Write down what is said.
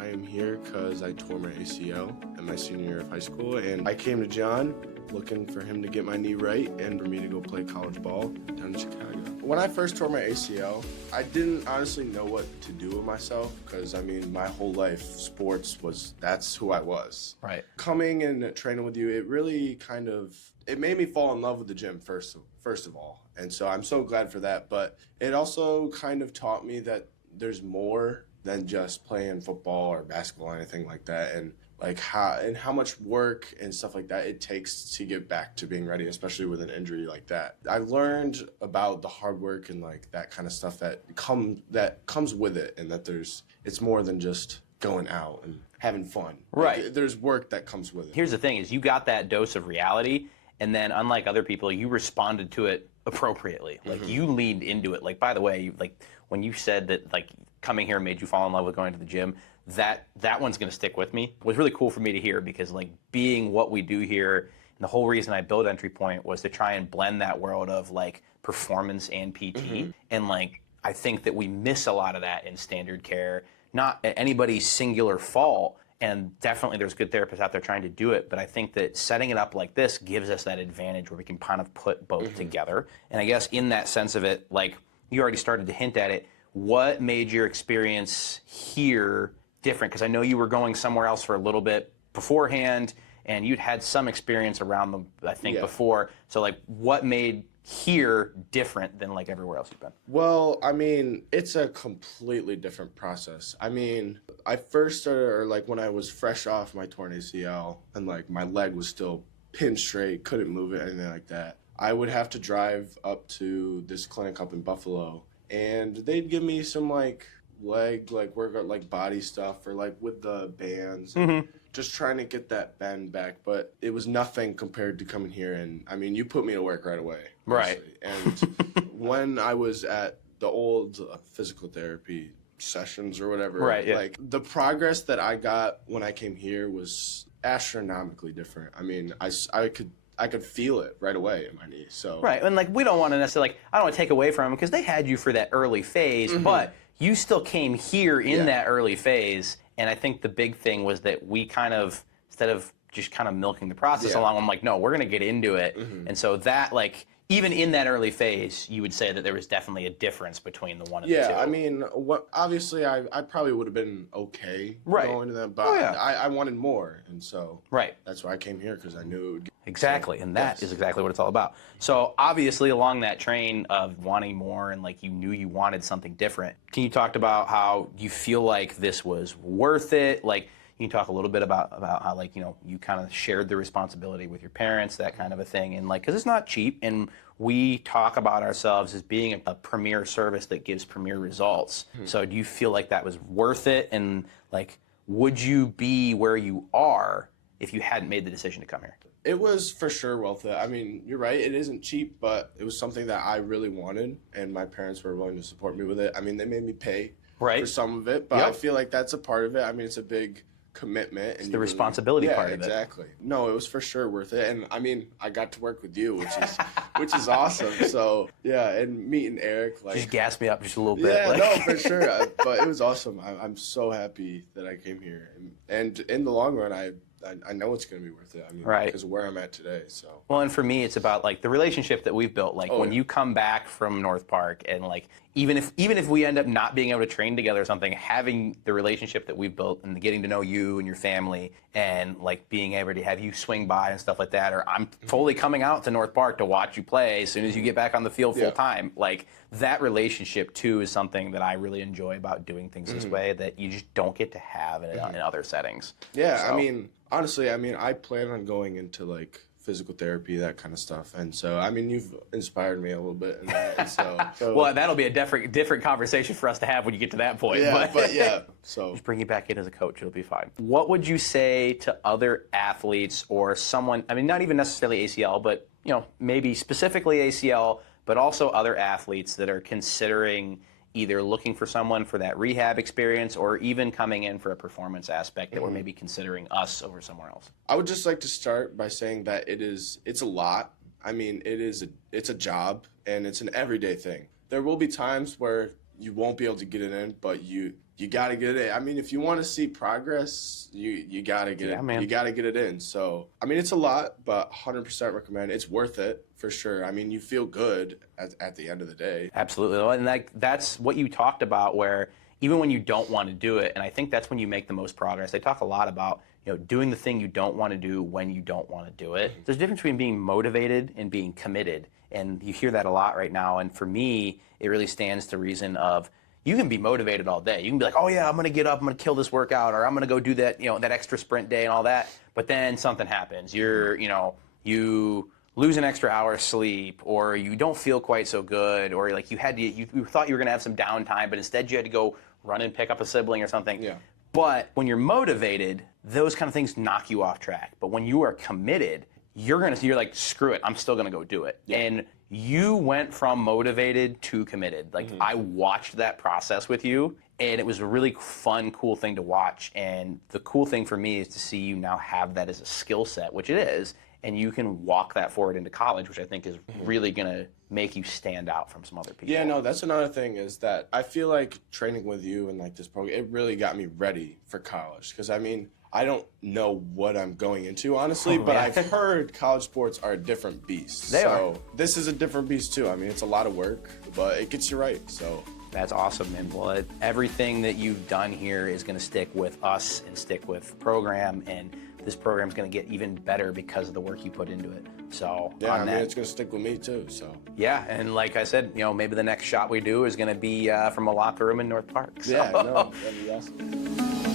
I am here because I tore my ACL in my senior year of high school, and I came to John looking for him to get my knee right and for me to go play college ball down in Chicago. When I first tore my ACL, I didn't honestly know what to do with myself because, I mean, my whole life, sports that's who I was. Right. Coming and training with you, it really it made me fall in love with the gym first of all. And so I'm so glad for that. But it also kind of taught me that there's more than just playing football or basketball or anything like that. And like how much work and stuff like that it takes to get back to being ready, especially with an injury like that. I learned about the hard work and like that kind of stuff that comes with it, and that it's more than just going out and having fun. Right. Like, there's work that comes with it. Here's the thing is you got that dose of reality, and then unlike other people, you responded to it appropriately. Like you leaned into it. Like, by the way, like when you said that like coming here made you fall in love with going to the gym, that one's going to stick with me. It was really cool for me to hear because like being what we do here, and the whole reason I built EntryPoint was to try and blend that world of like performance and PT. And like I think that we miss a lot of that in standard care. Not anybody's singular fault, and definitely there's good therapists out there trying to do it, but I think that setting it up like this gives us that advantage where we can kind of put both together. And I guess in that sense of it, like you already started to hint at it, what made your experience here different? Because I know you were going somewhere else for a little bit beforehand, and you'd had some experience around them, I think, before. So like what made here different than like everywhere else you've been? Well, I mean, it's a completely different process. I mean, I first started, or like when I was fresh off my torn ACL and like my leg was still pinned straight, couldn't move it, anything like that, I would have to drive up to this clinic up in Buffalo, and they'd give me some like leg, like workout, like body stuff, or like with the bands, just trying to get that bend back. But it was nothing compared to coming here. And I mean, you put me to work right away. Right. Honestly. And when I was at the old physical therapy sessions or whatever, like the progress that I got when I came here was astronomically different. I mean, I could feel it right away in my knee. So right, and like we don't want to necessarily, like, I don't want to take away from them because they had you for that early phase, but you still came here in that early phase. And I think the big thing was that we kind of, instead of just kind of milking the process along, I'm like, no, we're going to get into it. And so that, like, even in that early phase, you would say that there was definitely a difference between the one and the two. Yeah, I mean, obviously I probably would have been okay going to them, but I wanted more, and so that's why I came here, because I knew it would get exactly, and that is exactly what it's all about. So obviously along that train of wanting more and like you knew you wanted something different, can you talk about how you feel like this was worth it? Like, you can talk a little bit about how, like, you know, you kind of shared the responsibility with your parents, that kind of a thing, and like, because it's not cheap, and we talk about ourselves as being a premier service that gives premier results. So do you feel like that was worth it? And like, would you be where you are if you hadn't made the decision to come here? It was for sure worth it. I mean, you're right, it isn't cheap, but it was something that I really wanted, and my parents were willing to support me with it. I mean, they made me pay for some of it, but I feel like that's a part of it. I mean, it's a big commitment. It's the responsibility part of it. Exactly. No, it was for sure worth it. And I mean, I got to work with you, which is awesome. So yeah, and meeting Eric, like, just gas me up just a little bit. Yeah, like. no, for sure. But it was awesome. I'm so happy that I came here, and in the long run, I know it's going to be worth it. I mean, because of where I'm at today. So well, and for me, it's about like the relationship that we've built. Like when you come back from North Park, and like even if we end up not being able to train together or something, having the relationship that we've built and getting to know you and your family, and like being able to have you swing by and stuff like that, or I'm fully coming out to North Park to watch you play as soon as you get back on the field full time. Like that relationship too is something that I really enjoy about doing things this way that you just don't get to have in other settings. Yeah, so. I mean, honestly, I mean, I plan on going into like physical therapy, that kind of stuff, and so I mean, you've inspired me a little bit in that. And so well, that'll be a different conversation for us to have when you get to that point. Yeah, but yeah, so just bring you back in as a coach; it'll be fine. What would you say to other athletes or someone? I mean, not even necessarily ACL, but you know, maybe specifically ACL, but also other athletes that are considering either looking for someone for that rehab experience or even coming in for a performance aspect that we're maybe considering us over somewhere else? I would just like to start by saying that it's a lot. I mean, it's a job, and it's an everyday thing. There will be times where you won't be able to get it in, but you got to get it in. I mean, if you want to see progress, you got to get it. Man. You got to get it in. So, I mean, it's a lot, but 100% recommend. It's worth it for sure. I mean, you feel good at the end of the day. Absolutely. And that's what you talked about, where even when you don't want to do it, and I think that's when you make the most progress. They talk a lot about, doing the thing you don't want to do when you don't want to do it. There's a difference between being motivated and being committed. And you hear that a lot right now. And for me, it really stands to reason of, you can be motivated all day. You can be like, oh yeah, I'm going to get up, I'm going to kill this workout, or I'm going to go do that, that extra sprint day and all that. But then something happens. You lose an extra hour of sleep, or you don't feel quite so good, or like you thought you were going to have some downtime, but instead you had to go run and pick up a sibling or something. Yeah. But when you're motivated, those kind of things knock you off track. But when you are committed, you're like, screw it, I'm still gonna go do it. Yeah. And you went from motivated to committed. Like, I watched that process with you, and it was a really fun, cool thing to watch. And the cool thing for me is to see you now have that as a skill set, which it is, and you can walk that forward into college, which I think is really gonna make you stand out from some other people. Yeah, no, that's another thing, is that I feel like training with you and like this program, it really got me ready for college. Because I mean, I don't know what I'm going into, honestly, but I've heard college sports are a different beast. They are. This is a different beast too. I mean, it's a lot of work, but it gets you right. So that's awesome, man. Well, everything that you've done here is going to stick with us and stick with the program, and this program's going to get even better because of the work you put into it. So yeah, I mean, it's going to stick with me too. So yeah, and like I said, maybe the next shot we do is going to be from a locker room in North Park. So. Yeah, no, that'd be awesome.